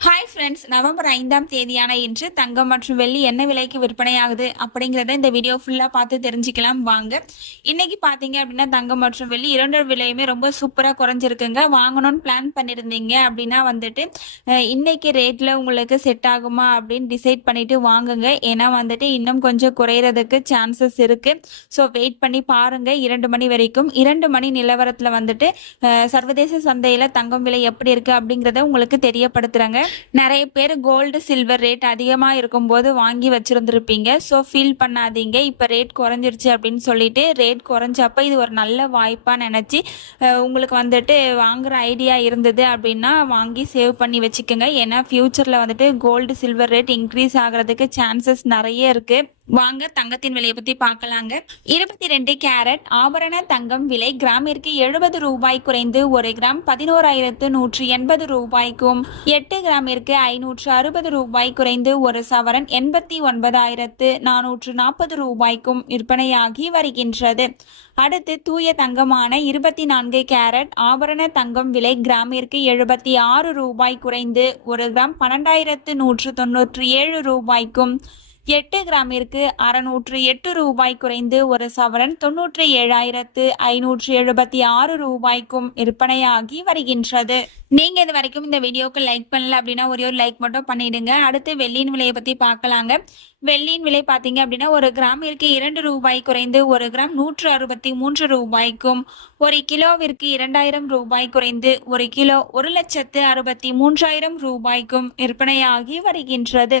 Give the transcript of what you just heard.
Hi hi friends November ஐந்தாம் தேதியான இன்று தங்கம் மற்றும் வெள்ளி என்ன விலைக்கு விற்பனையாகுது அப்படிங்கிறத இந்த வீடியோ ஃபுல்லாக பார்த்து தெரிஞ்சுக்கலாம். வாங்க. இன்னைக்கு பார்த்தீங்க அப்படின்னா தங்கம் மற்றும் வெள்ளி இரண்டு விலையுமே ரொம்ப சூப்பராக குறைஞ்சிருக்குங்க. வாங்கணும்னு பிளான் பண்ணியிருந்தீங்க அப்படின்னா வந்துட்டு இன்னைக்கு ரேட்டில் உங்களுக்கு செட் ஆகுமா அப்படின்னு டிசைட் பண்ணிட்டு வாங்குங்க. ஏன்னா வந்துட்டு இன்னும் கொஞ்சம் குறையிறதுக்கு சான்சஸ் இருக்கு. ஸோ வெயிட் பண்ணி பாருங்க. இரண்டு மணி வரைக்கும் இரண்டு மணி நிலவரத்தில் வந்துட்டு சர்வதேச சந்தையில் தங்கம் விலை எப்படி இருக்கு அப்படிங்கிறத உங்களுக்கு தெரியப்படுத்துறாங்க. நிறைய பேர் கோல்டு சில்வர் ரேட் அதிகமாக இருக்கும்போது வாங்கி வச்சுருந்துருப்பீங்க. ஸோ ஃபீல் பண்ணாதீங்க. இப்போ ரேட் குறைஞ்சிருச்சு அப்படின்னு சொல்லிட்டு ரேட் குறைஞ்சப்ப இது ஒரு நல்ல வாய்ப்பாக நினச்சி உங்களுக்கு வந்துட்டு வாங்குற ஐடியா இருந்தது அப்படின்னா வாங்கி சேவ் பண்ணி வச்சுக்கோங்க. ஏன்னா ஃப்யூச்சரில் வந்துட்டு கோல்டு சில்வர் ரேட் இன்க்ரீஸ் ஆகிறதுக்கு சான்சஸ் நிறைய இருக்குது வாங்க தங்கத்தின் விலையை பத்தி பார்க்கலாங்க. இருபத்தி ரெண்டு கேரட் ஆபரண தங்கம் விலை கிராமிற்கு எழுபது ரூபாய் குறைந்து ஒரு கிராம் பதினோராயிரத்து நூற்றி எண்பது ரூபாய்க்கும் எட்டு கிராமிற்கு ஐநூற்று அறுபது ரூபாய் குறைந்து ஒரு சவரன் எண்பத்தி ஒன்பதாயிரத்து நானூற்று நாற்பது ரூபாய்க்கும் விற்பனையாகி வருகின்றது. அடுத்து தூய தங்கமான இருபத்தி நான்கு கேரட் ஆபரண தங்கம் விலை கிராமிற்கு எழுபத்தி ஆறு ரூபாய் குறைந்து ஒரு கிராம் பன்னெண்டாயிரத்து நூற்று தொன்னூற்றி ஏழு ரூபாய்க்கும் எட்டு கிராமிற்கு அறுநூற்று எட்டு ரூபாய் குறைந்து ஒரு சவரன் தொன்னூற்றி ஏழாயிரத்து ஐநூற்று எழுபத்தி ஆறு ரூபாய்க்கும் விற்பனையாகி வருகின்றது. நீங்க இது வரைக்கும் இந்த வீடியோக்கு லைக் பண்ணல அப்படின்னா ஒரே ஒரு லைக் மட்டும் பண்ணிடுங்க. அடுத்து வெள்ளியின் விலையை பத்தி பார்க்கலாங்க. வெள்ளியின் விலை பார்த்தீங்க அப்படின்னா ஒரு கிராமிற்கு இரண்டு ரூபாய் குறைந்து ஒரு கிராம் நூற்று அறுபத்தி மூன்று ரூபாய்க்கும் ஒரு கிலோவிற்கு இரண்டாயிரம் ரூபாய் குறைந்து ஒரு கிலோ ஒரு லட்சத்து அறுபத்தி மூன்றாயிரம் ரூபாய்க்கும் விற்பனையாகி வருகின்றது.